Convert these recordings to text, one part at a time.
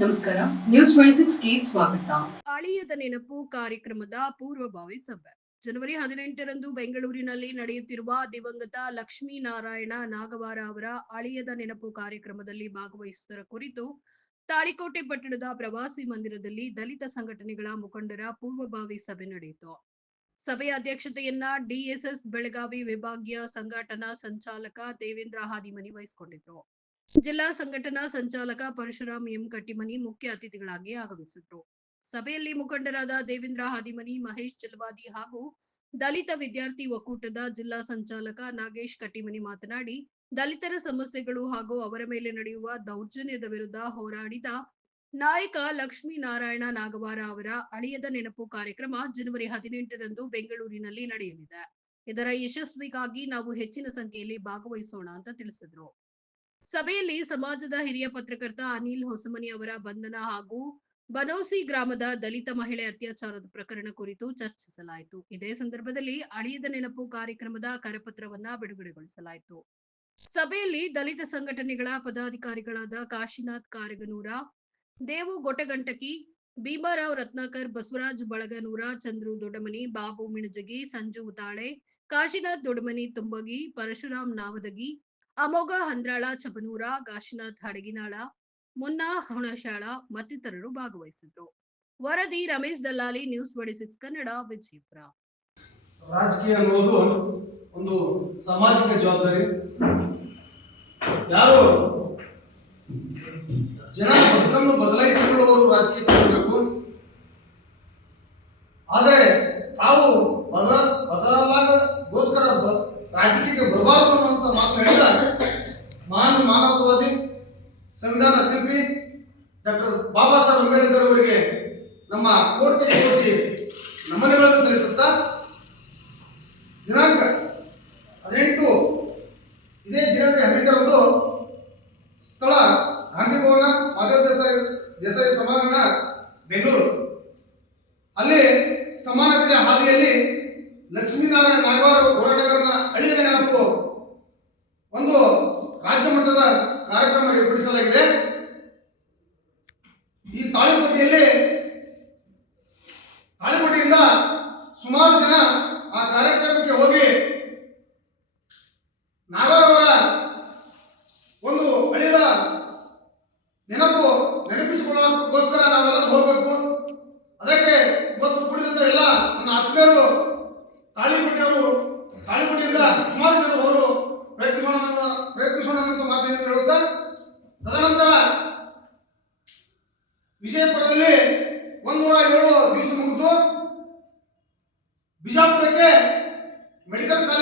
ನಮಸ್ಕಾರ. ನ್ಯೂಸ್ ಸ್ವಾಗತ. ಅಳಿಯದ ನೆನಪು ಕಾರ್ಯಕ್ರಮದ ಪೂರ್ವಭಾವಿ ಸಭೆ. ಜನವರಿ ಹದಿನೆಂಟರಂದು ಬೆಂಗಳೂರಿನಲ್ಲಿ ನಡೆಯುತ್ತಿರುವ ದಿವಂಗತ ಲಕ್ಷ್ಮೀನಾರಾಯಣ ನಾಗವಾರ ಅವರ ಅಳಿಯದ ನೆನಪು ಕಾರ್ಯಕ್ರಮದಲ್ಲಿ ಭಾಗವಹಿಸುವುದರ ಕುರಿತು ತಾಳಿಕೋಟೆ ಪಟ್ಟಣದ ಪ್ರವಾಸಿ ಮಂದಿರದಲ್ಲಿ ದಲಿತ ಸಂಘಟನೆಗಳ ಮುಖಂಡರ ಪೂರ್ವಭಾವಿ ಸಭೆ ನಡೆಯಿತು. ಸಭೆಯ ಅಧ್ಯಕ್ಷತೆಯನ್ನ ಡಿಎಸ್ಎಸ್ ಬೆಳಗಾವಿ ವಿಭಾಗೀಯ ಸಂಘಟನಾ ಸಂಚಾಲಕ ದೇವೇಂದ್ರ ಹಾದಿಮನಿ ವಹಿಸಿಕೊಂಡಿದ್ರು. ಜಿಲ್ಲಾ ಸಂಘಟನಾ ಸಂಚಾಲಕ ಪರಶುರಾಮ್ ಎಂ ಕಟ್ಟಿಮನಿ ಮುಖ್ಯ ಅತಿಥಿಗಳಾಗಿ ಆಗಮಿಸಿದರು. ಸಭೆಯಲ್ಲಿ ಮುಖಂಡರಾದ ದೇವೇಂದ್ರ ಹಾದಿಮನಿ, ಮಹೇಶ್ ಚಲವಾದಿ ಹಾಗೂ ದಲಿತ ವಿದ್ಯಾರ್ಥಿ ಒಕ್ಕೂಟದ ಜಿಲ್ಲಾ ಸಂಚಾಲಕ ನಾಗೇಶ್ ಕಟ್ಟಿಮನಿ ಮಾತನಾಡಿ, ದಲಿತರ ಸಮಸ್ಯೆಗಳು ಹಾಗೂ ಅವರ ಮೇಲೆ ನಡೆಯುವ ದೌರ್ಜನ್ಯದ ವಿರುದ್ಧ ಹೋರಾಡಿದ ನಾಯಕ ಲಕ್ಷ್ಮೀನಾರಾಯಣ ನಾಗವಾರ ಅವರ ಅಳಿಯದ ನೆನಪು ಕಾರ್ಯಕ್ರಮ ಜನವರಿ ಹದಿನೆಂಟರಂದು ಬೆಂಗಳೂರಿನಲ್ಲಿ ನಡೆಯಲಿದೆ. ಇದರ ಯಶಸ್ವಿಗಾಗಿ ನಾವು ಹೆಚ್ಚಿನ ಸಂಖ್ಯೆಯಲ್ಲಿ ಭಾಗವಹಿಸೋಣ ಅಂತ ತಿಳಿಸಿದ್ರು. ಸಭೆಯಲ್ಲಿ ಸಮಾಜದ ಹಿರಿಯ ಪತ್ರಕರ್ತ ಅನಿಲ್ ಹೊಸಮನಿ ಅವರ ಬಂಧನ ಹಾಗೂ ಬನೋಸಿ ಗ್ರಾಮದ ದಲಿತ ಮಹಿಳೆ ಅತ್ಯಾಚಾರದ ಪ್ರಕರಣ ಕುರಿತು ಚರ್ಚಿಸಲಾಯಿತು. ಇದೇ ಸಂದರ್ಭದಲ್ಲಿ ಅಳಿಯದ ನೆನಪು ಕಾರ್ಯಕ್ರಮದ ಕರಪತ್ರವನ್ನ ಬಿಡುಗಡೆಗೊಳಿಸಲಾಯಿತು. ಸಭೆಯಲ್ಲಿ ದಲಿತ ಸಂಘಟನೆಗಳ ಪದಾಧಿಕಾರಿಗಳಾದ ಕಾಶಿನಾಥ್ ಕಾರಗನೂರ, ದೇವು ಗೊಟಗಂಟಕಿ, ಭೀಮಾರಾವ್ ರತ್ನಾಕರ್, ಬಸವರಾಜ್ ಬಳಗನೂರ, ಚಂದ್ರು ದೊಡಮನಿ ಬಾಬು ಮಿಣಜಗಿ, ಸಂಜು ಉತಾಳೆ, ಕಾಶಿನಾಥ್ ದೊಡಮನಿ ತುಂಬಗಿ, ಪರಶುರಾಮ್ ನಾವದಗಿ ಅಮೋಘ ಹಂದ್ರಾಳ, ಚಬನೂರ ಕಾಶಿನಾಥ್ ಹಡಗಿನಾಳ, ಮುನ್ನಾ ಹುಣಶಾಳ ಮತ್ತಿತರರು ಭಾಗವಹಿಸಿದ್ರು. ವರದಿ Ramesh Dallali news twenty six Kannada, Vijayapura. ರಾಜಕೀಯ ಅನ್ನೋದು ಒಂದು ಸಾಮಾಜಿಕ ಜವಾಬ್ದಾರಿ. ಯಾರು ಜನ ಬದುಕನ್ನು ಬದಲಾಯಿಸಿಕೊಳ್ಳುವವರು ರಾಜಕೀಯ ಆದರೆ ತಾವು ರಾಜಕೀಯಕ್ಕೆ ಬರಬಾರದು ಅಂತ ಮಾತು ಹೇಳಿದ ಮಹಾನ್ ಮಾನವತಾವಾದಿ, ಸಂವಿಧಾನ ಶಿಲ್ಪಿ ಡಾಕ್ಟರ್ ಬಾಬಾ ಸಾಹೇಬ್ ಅಂಬೇಡ್ಕರ್ ಅವರಿಗೆ ನಮ್ಮ ಕೋಟಿ ಕೋಟಿ ನಮನಗಳನ್ನು ಸಲ್ಲಿಸುತ್ತಾ ದಿನಾಂಕ ಹದಿನೆಂಟು ಇದೇ ಜನವರಿ ಹದಿನೆಂಟರಂದು ಸ್ಥಳ ಗಾಂಧಿ ಭವನ ಮಾಧವ ದೇಸಾಯಿ ದೇಸಾಯಿ ಸಭಾಂಗಣ ಬೆಂಗಳೂರು ಅಲ್ಲಿ ಸಮಾನತೆಯ ಹಾದಿಯಲ್ಲಿ ಲಕ್ಷ್ಮೀನಾರಾಯಣ ನಾಗವಾರ ಹೋರಾಟಗಾರನ ಅಳಿಯದ ನೆನಪು ಒಂದು ರಾಜ್ಯ ಮಟ್ಟದ ಕಾರ್ಯಕ್ರಮ ಏರ್ಪಡಿಸಲಾಗಿದೆ. ಈ ತಾಳಿಕೋಟೆಯಲ್ಲಿ ತಾಳಿಕೋಟೆಯಿಂದ ಸುಮಾರು ಜನ ಆ ಕಾರ್ಯಕ್ರಮಕ್ಕೆ ಹೋಗಿ ನಾಗರವರ ಒಂದು ಅಳಿದ ನೆನಪು ನೆನಪಿಸಿಕೊಳ್ಳೋದಕ್ಕೋಸ್ಕರ ನಾವೆಲ್ಲರೂ ಹೋಗಬೇಕು.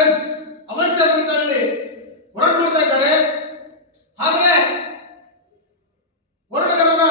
ಕಾಲೇಜ್ ಅವಶ್ಯಕ ಅಂತ ಹೇಳಿ ಹೊರಟು ಮಾಡ್ತಾ ಇದ್ದಾರೆ. ಆದರೆ ಹೋರಾಟಗಾರರ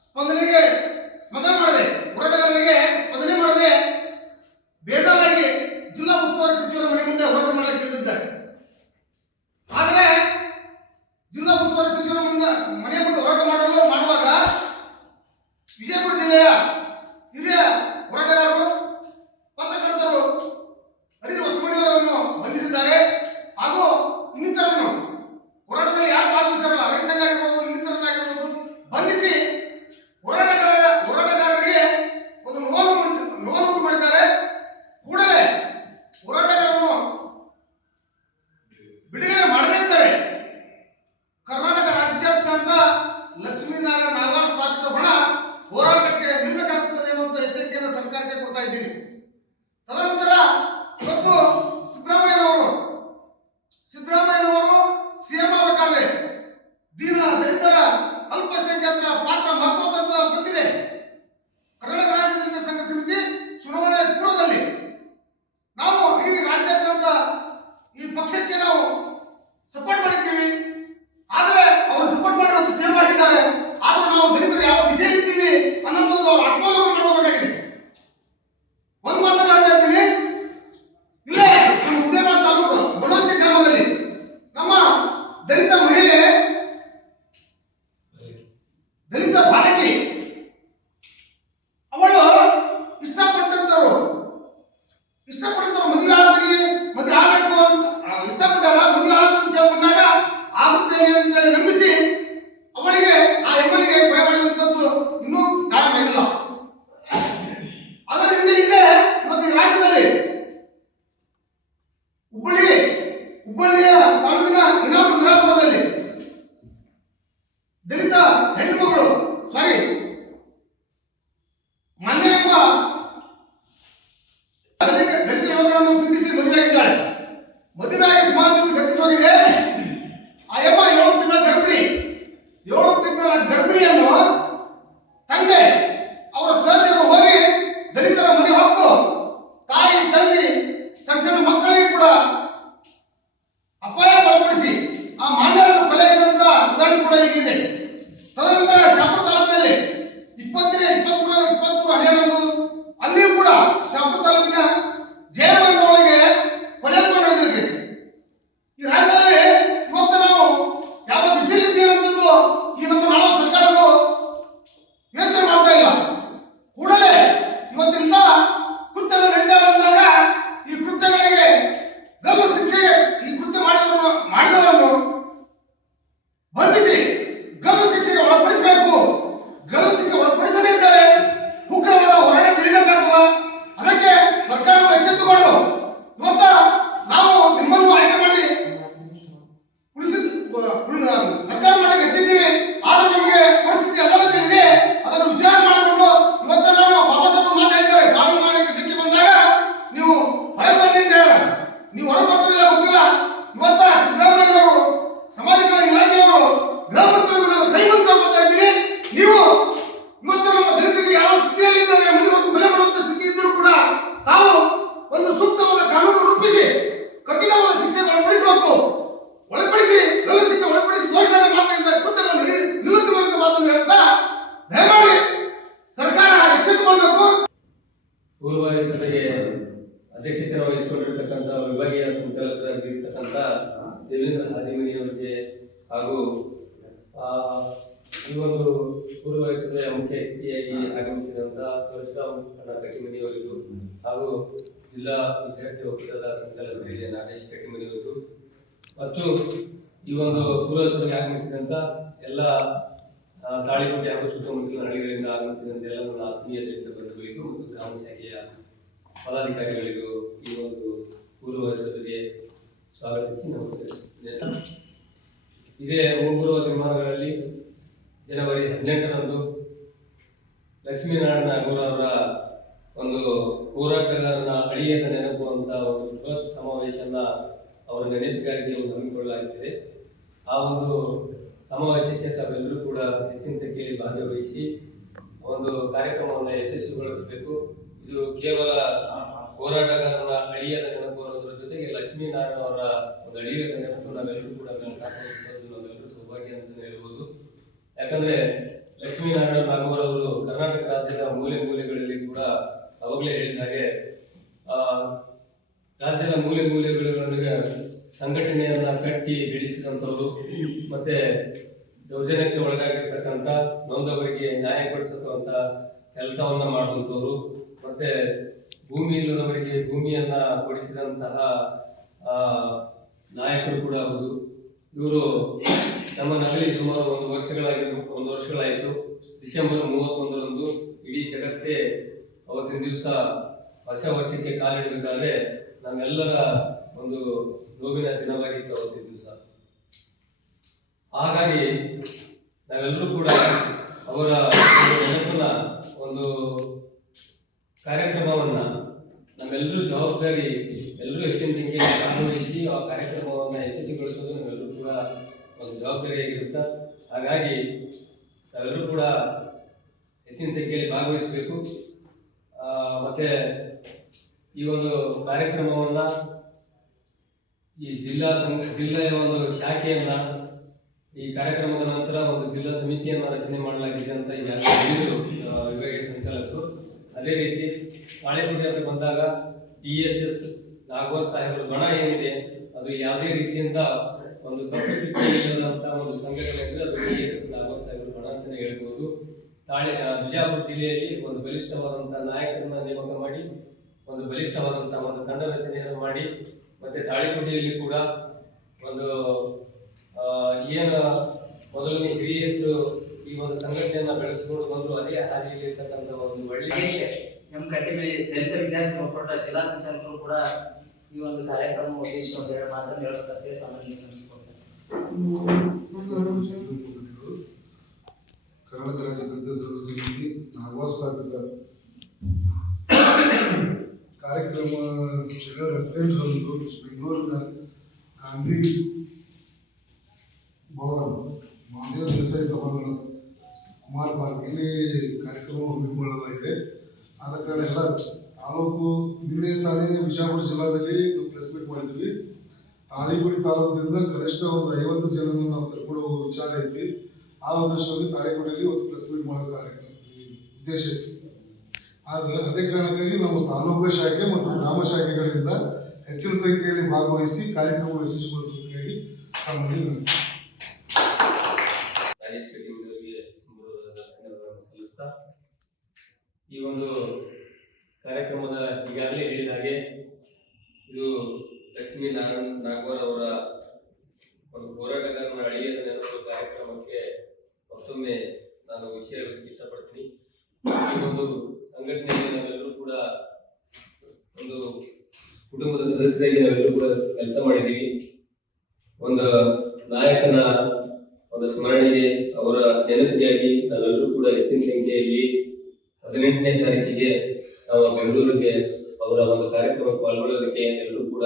ಸ್ಪಂದನೆಗೆ ಸ್ಪಂದನೆ ಮಾಡದೆ, ಹೋರಾಟಗಾರರಿಗೆ ಸ್ಪಂದನೆ ಮಾಡದೆ ಬೇಜಾರಾಗಿ ಜಿಲ್ಲಾ ಉಸ್ತುವಾರಿ ಸಚಿವರ ಮನೆ ಮುಂದೆ ಹೋರಾಟ ಮಾಡಕ್ಕೆ ಇಳಿದಿದ್ದಾರೆ. ಆದರೆ ಜಿಲ್ಲಾ ಉಸ್ತುವಾರಿ ಸಚಿವರ ಮುಂದೆ ಮನೆ ಮುಂದೆ ಹೋರಾಟ ಮಾಡಲು ಮಾಡುವಾಗ ವಿಜಯಪುರ ಜಿಲ್ಲೆಯ ಬಿಡುಗಡೆ हूबल तलाक इनाप इनाप होली ಮಾಡಬೇಕು ಸಭೆಗೆ ಅಧ್ಯಕ್ಷತೆ ವಹಿಸಿಕೊಂಡಿರ್ತಕ್ಕಂಥ ವಿಭಾಗೀಯ ಸಂಚಾಲಕರಾಗಿರ್ತಕ್ಕಂಥ ದೇವೇಂದ್ರ ಹಾದಿಮನಿಯವರಿಗೆ ಹಾಗೂ ಈ ಒಂದು ಪೂರ್ವಾಯ ಸಭೆಯ ಮುಖ್ಯ ಅತಿಥಿಯಾಗಿ ಆಗಮಿಸಿದಂತಹ ಪರಶುರಾಮ್ ಕಟ್ಟಿಮನಿ ಕಟಿಮನಿಯವರಿಗೂ ಹಾಗೂ ಜಿಲ್ಲಾ ವಿದ್ಯಾರ್ಥಿ ಒಕ್ಕೂಟದ ಸಂಚಾಲಕರಿಗೆ ನಾಗೇಶ್ ಅವರು ಮತ್ತು ಈ ಒಂದು ಪೂರ್ವ ಸಭೆಗೆ ಆಗಮಿಸಿದಂಥ ಎಲ್ಲ ತಾಳಿಕೋಟೆ ಹಾಗೂ ಸುತ್ತಮುತ್ತಲಿನ ಹಳ್ಳಿಗಳಿಂದ ಆಗಮಿಸಿದಂತೆ ಎಲ್ಲ ನನ್ನ ಆತ್ಮೀಯ ಬಂಧುಗಳಿಗೂ ಮತ್ತು ಗ್ರಾಮ ಶಾಖೆಯ ಪದಾಧಿಕಾರಿಗಳಿಗೂ ಈ ಒಂದು ಪೂರ್ವಜರಿಗೆ ಸ್ವಾಗತಿಸಿ ನಮಸ್ಕರಿಸುತ್ತೇನೆ. ಇದೇ ಮುಂಬರುವ ದಿನಮಾನಗಳಲ್ಲಿ ಜನವರಿ ಹದಿನೆಂಟರಂದು ಲಕ್ಷ್ಮೀನಾರಾಯಣ ಅವರ ಒಂದು ಹೋರಾಟಗಾರನ ಅಳಿಯದ ನೆನಪು ಅಂತ ಒಂದು ಬೃಹತ್ ಸಮಾವೇಶನ ಅವರ ನೆನಪಿಗಾಗಿ ಹಮ್ಮಿಕೊಳ್ಳಲಾಗುತ್ತಿದೆ ಆ ಒಂದು ಸಮಾವೇಶಕ್ಕೆ ತಾವೆಲ್ಲರೂ ಕೂಡ ಹೆಚ್ಚಿನ ಸಂಖ್ಯೆಯಲ್ಲಿ ಭಾಗವಹಿಸಿ ಒಂದು ಕಾರ್ಯಕ್ರಮವನ್ನು ಯಶಸ್ವಿಗೊಳಿಸಬೇಕು ಇದು ಕೇವಲ ಹೋರಾಟಗಾರರ ಅಳಿಯದ ನೆನಪು ಅನ್ನೋದ್ರ ಜೊತೆಗೆ ಲಕ್ಷ್ಮೀನಾರಾಯಣ ಅವರ ಒಂದು ಅಳಿಯದ ನೆನಪು ನಾವೆಲ್ಲರೂ ಕೂಡ ನಾವೆಲ್ಲರೂ ಸೌಭಾಗ್ಯ ಅಂತ ಹೇಳ್ಬೋದು. ಯಾಕಂದ್ರೆ ಲಕ್ಷ್ಮೀನಾರಾಯಣ ನಾಗವರ್ ಅವರು ಕರ್ನಾಟಕ ರಾಜ್ಯದ ಮೂಲೆ ಮೂಲೆಗಳಲ್ಲಿ ಕೂಡ ಅವಾಗಲೇ ಹೇಳಿದ ಹಾಗೆ ಆ, ರಾಜ್ಯದ ಮೂಲೆ ಮೂಲೆಗಳಿಗೆ ಸಂಘಟನೆಯನ್ನ ಕಟ್ಟಿ ಬೆಳೆಸಿದಂಥವ್ರು ಮತ್ತೆ ದೌರ್ಜನ್ಯಕ್ಕೆ ಒಳಗಾಗಿರ್ತಕ್ಕಂಥ ನೊಂದವರಿಗೆ ನ್ಯಾಯ ಕೊಡಿಸತಕ್ಕಂಥ ಕೆಲಸವನ್ನ ಮಾಡುವಂಥವ್ರು, ಮತ್ತೆ ಭೂಮಿ ಇಲ್ಲದವರಿಗೆ ಭೂಮಿಯನ್ನ ಕೊಡಿಸಿದಂತಹ ನಾಯಕರು ಕೂಡ ಹೌದು. ಇವರು ನಮ್ಮ ನಗರಿ ಸುಮಾರು ಒಂದು ವರ್ಷಗಳಾಗಿ ಒಂದು ವರ್ಷಗಳಾಯಿತು. ಡಿಸೆಂಬರ್ ಮೂವತ್ತೊಂದರಂದು ಇಡೀ ಜಗತ್ತೇ ಅವತ್ತಿನ ದಿವಸ ಹೊಸ ವರ್ಷಕ್ಕೆ ಕಾಲಿಡಬೇಕಾದ್ರೆ ನಮ್ಮೆಲ್ಲರ ಒಂದು ನೋವಿನ ದಿನವಾಗಿತ್ತು ಅವತ್ತಿನ ದಿವಸ ಹಾಗಾಗಿ ನಾವೆಲ್ಲರೂ ಕೂಡ ಅವರ ನೆನಪಿನ ಒಂದು ಕಾರ್ಯಕ್ರಮವನ್ನ ನಮ್ಮೆಲ್ಲರೂ ಜವಾಬ್ದಾರಿ, ಎಲ್ಲರೂ ಹೆಚ್ಚಿನ ಸಂಖ್ಯೆಯಲ್ಲಿ ಭಾಗವಹಿಸಿ ಆ ಕಾರ್ಯಕ್ರಮವನ್ನು ಯಶಸ್ವಿಗೊಳಿಸೋದು ನಮ್ಮೆಲ್ಲರೂ ಕೂಡ ಒಂದು ಜವಾಬ್ದಾರಿಯಾಗಿರುತ್ತೆ. ಹಾಗಾಗಿ ನಾವೆಲ್ಲರೂ ಕೂಡ ಹೆಚ್ಚಿನ ಸಂಖ್ಯೆಯಲ್ಲಿ ಭಾಗವಹಿಸಬೇಕು. ಮತ್ತೆ ಈ ಒಂದು ಕಾರ್ಯಕ್ರಮವನ್ನ ಈ ಜಿಲ್ಲಾ ಸಂಘ, ಜಿಲ್ಲೆಯ ಒಂದು ಶಾಖೆಯನ್ನ ಈ ಕಾರ್ಯಕ್ರಮದ ನಂತರ ಒಂದು ಜಿಲ್ಲಾ ಸಮಿತಿಯನ್ನ ರಚನೆ ಮಾಡಲಾಗಿದೆ ಅಂತ ಈ ಹೇಳಿದ್ರು ವಿಭಾಗೀಯ ಸಂಚಾಲಕರು. ಅದೇ ರೀತಿ ಬಾಳೆಕೋಟೆ ಅಂತ ಬಂದಾಗ ಡಿ ಎಸ್ ಎಸ್ ನಾಗವರ್ ಸಾಹೇಬರ ಬಣ ಏನಿದೆ, ಅದು ಯಾವುದೇ ರೀತಿಯಿಂದ ಒಂದು ಕಟ್ಟುಬಿಟ್ಟು ಇಲ್ಲದಂತ ಒಂದು ಸಂಘಟನೆ ಅಂದ್ರೆ ಅದು ಡಿ ಎಸ್ ಎಸ್ ನಾಗವರ್ ಸಾಹೇಬರ ಬಣ ಅಂತಲೇ ಹೇಳ್ಬೋದು. ತಾಳೆ ಬಿಜಾಪುರ ಜಿಲ್ಲೆಯಲ್ಲಿ ಒಂದು ಬಲಿಷ್ಠವಾದಂತಹ ನಾಯಕರನ್ನ ನೇಮಕ ಮಾಡಿ, ಒಂದು ಬಲಿಷ್ಠವಾದಂತಹ ಒಂದು ತಂಡ ರಚನೆಯನ್ನು ಮಾಡಿ ಮತ್ತೆ ತಾಳಿಕೋಟೆಯಲ್ಲಿ ಕೂಡ ಒಂದು ಏನ ಮೊದಲನೇ ಹಿರಿಯರು ಈ ಒಂದು ಸಂಘಟನೆಯನ್ನ ಬೆಳೆಸಿಕೊಂಡು ಬಂದು ಅದೇ ಹಾದಿಯಲ್ಲಿ ಇರ್ತಕ್ಕಂಥ ಒಂದು ಒಳ್ಳೆಯ ನಮ್ಮ ಕಟ್ಟಿಮೆ ದಲಿತ ವಿದ್ಯಾರ್ಥಿ ಒಕ್ಕೂಟ ಜಿಲ್ಲಾ ಸಂಚಾಲಕರು ಕೂಡ ಈ ಒಂದು ಕಾರ್ಯಕ್ರಮ ಉದ್ದೇಶ ಒಂದು ಎರಡು ಮಾತನ್ನು ಹೇಳಬೇಕಂತೇಳಿ ತಮ್ಮಲ್ಲಿ ವಿನಂತಿಸಿಕೊಳ್ತೇನೆ ಕರ್ನಾಟಕ ರಾಜ್ಯ ದಲಿತ ಸೇವಾ ಸಮಿತಿ ನಾಗವಾರ ಸ್ಥಾಪಿತ ಕಾರ್ಯಕ್ರಮ ಜನವರಿ ಹದಿನೆಂಟರಂದು ಬೆಂಗಳೂರಿನ ಗಾಂಧಿ ಭವನ್ ಮಹಾದೇವ ದೇಸಾಯಿ ಕುಮಾರ್ ಪಾರ್ಕ್. ಇಲ್ಲಿ ಕಾರ್ಯಕ್ರಮ ಹಮ್ಮಿಕೊಳ್ಳಲಾಗಿದೆ. ಆದ ಕಾರಣ ಎಲ್ಲ ತಾಲೂಕು ನಿನ್ನೆ ತಾನೇ ಬಿಜಾಪುರ ಜಿಲ್ಲಾದಲ್ಲಿ ಪ್ರೆಸ್ ಮೀಟ್ ಮಾಡಿದ್ವಿ. ತಾಳಿಗುಡಿ ತಾಲೂಕಿನಿಂದ ಕನಿಷ್ಠ ಒಂದು ಐವತ್ತು ಜನರನ್ನು ನಾವು ಕರ್ಕೊಂಡು ವಿಚಾರ ಐತಿ. ಆ ಉದ್ದೇಶವಾಗಿ ತಾಳಿಗುಡಿಯಲ್ಲಿ ಒಂದು ಪ್ರೆಸ್ ಮೀಟ್ ಮಾಡೋ ಕಾರ್ಯಕ್ರಮ ಉದ್ದೇಶ ಐತಿ. ಆದ್ರೆ ಅದೇ ಕಾರಣಕ್ಕಾಗಿ ನಮ್ಮ ತಾಲೂಕು ಶಾಖೆ ಮತ್ತು ಗ್ರಾಮ ಶಾಖೆಗಳಿಂದ ಹೆಚ್ಚಿನ ಸಂಖ್ಯೆಯಲ್ಲಿ ಭಾಗವಹಿಸಿ ಕಾರ್ಯಕ್ರಮ ಯಶಸ್ವಿಗೊಳಿಸಬೇಕಾಗಿ ತಮ್ಮಲ್ಲಿ ಸಲ್ಲಿಸ್ತಾ ಈ ಒಂದು ಕಾರ್ಯಕ್ರಮದ ಈಗಾಗಲೇ ಹೇಳಿದ ಹಾಗೆ ಇದು ಲಕ್ಷ್ಮೀ ನಾರಾಯಣ ನಾಗವರ್ ಅವರ ಒಂದು ಹೋರಾಟಗಾರನ ಅಳಿಯದ ಕಾರ್ಯಕ್ರಮಕ್ಕೆ ಮತ್ತೊಮ್ಮೆ ನಾನು ವಿಷಯ ಇಷ್ಟಪಡ್ತೀನಿ. ಈ ಒಂದು ಸಂಘಟನೆಯಲ್ಲಿ ನಾವೆಲ್ಲರೂ ಕೂಡ ಒಂದು ಕುಟುಂಬದ ಸದಸ್ಯರಾಗಿ ನಾವೆಲ್ಲರೂ ಕೂಡ ಕೆಲಸ ಮಾಡಿದ್ದೀವಿ. ಒಂದು ನಾಯಕನ ಒಂದು ಸ್ಮರಣೆಗೆ ಅವರ ನೆನಪಿಗಾಗಿ ನಾವೆಲ್ಲರೂ ಕೂಡ ಹೆಚ್ಚಿನ ಸಂಖ್ಯೆಯಲ್ಲಿ ಹದಿನೆಂಟನೇ ತಾರೀಕಿಗೆ ನಾವು ಬೆಂಗಳೂರಿಗೆ ಅವರ ಒಂದು ಕಾರ್ಯಕ್ರಮಕ್ಕೆ ಪಾಲ್ಗೊಳ್ಳೋದಕ್ಕೆ ಎಲ್ಲರೂ ಕೂಡ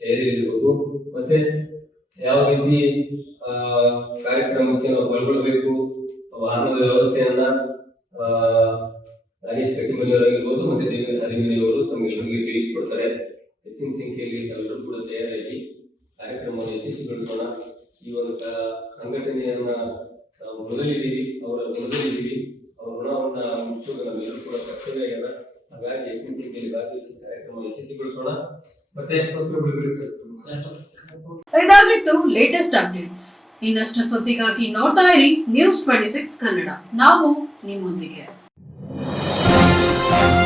ತಯಾರಿರಬೇಕು ಮತ್ತೆ ಯಾವ ರೀತಿ ಕಾರ್ಯಕ್ರಮಕ್ಕೆ ನಾವು ಪಾಲ್ಗೊಳ್ಬೇಕು ವಾಹನದ ವ್ಯವಸ್ಥೆಯನ್ನ ಆ ಮತ್ತೆ ದೇವೇಂದ್ರ ಹರಿಮನಿಯವರು ತಮಗೆಲ್ಲರಿಗೆ ತಿಳಿಸಿಕೊಡ್ತಾರೆ. ಹೆಚ್ಚಿನ ಸಂಖ್ಯೆಯಲ್ಲಿ ಎಲ್ಲರೂ ಕೂಡ ತಯಾರಾಗಿ ಕಾರ್ಯಕ್ರಮವನ್ನು ಯಶಸ್ವಿಗೊಳಿಸೋಣ. ಈ ಒಂದು ಸಂಘಟನೆಯನ್ನ ಮೊದಲಿದ್ದೀವಿ ಅವರ ಮೊದಲಿದ್ದೀವಿ ಅವರ ಋಣವನ್ನ ಮುಚ್ಚೋದು ನಮ್ಮೆಲ್ಲರೂ ಕೂಡ ಕರ್ತವ್ಯ ಆಗ್ಯದ. ಹಾಗಾಗಿ ಹೆಚ್ಚಿನ ಸಂಖ್ಯೆಯಲ್ಲಿ ಭಾಗವಹಿಸಿ ಕಾರ್ಯಕ್ರಮ ಯಶಸ್ವಿಗೊಳಿಸೋಣ. ಮತ್ತೆ ಪತ್ರ ಇದಾಗಿತ್ತು ಲೇಟೆಸ್ಟ್ ಅಪ್ಡೇಟ್ಸ್ ಇನ್ನಷ್ಟು ಸುದ್ದಿಗಾಗಿ ನೋಡ್ತಾ ಇರಿ ನ್ಯೂಸ್ ಟ್ವೆಂಟಿ ಸಿಕ್ಸ್ ಕನ್ನಡ. ನಾವು ನಿಮ್ಮೊಂದಿಗೆ. Thank you.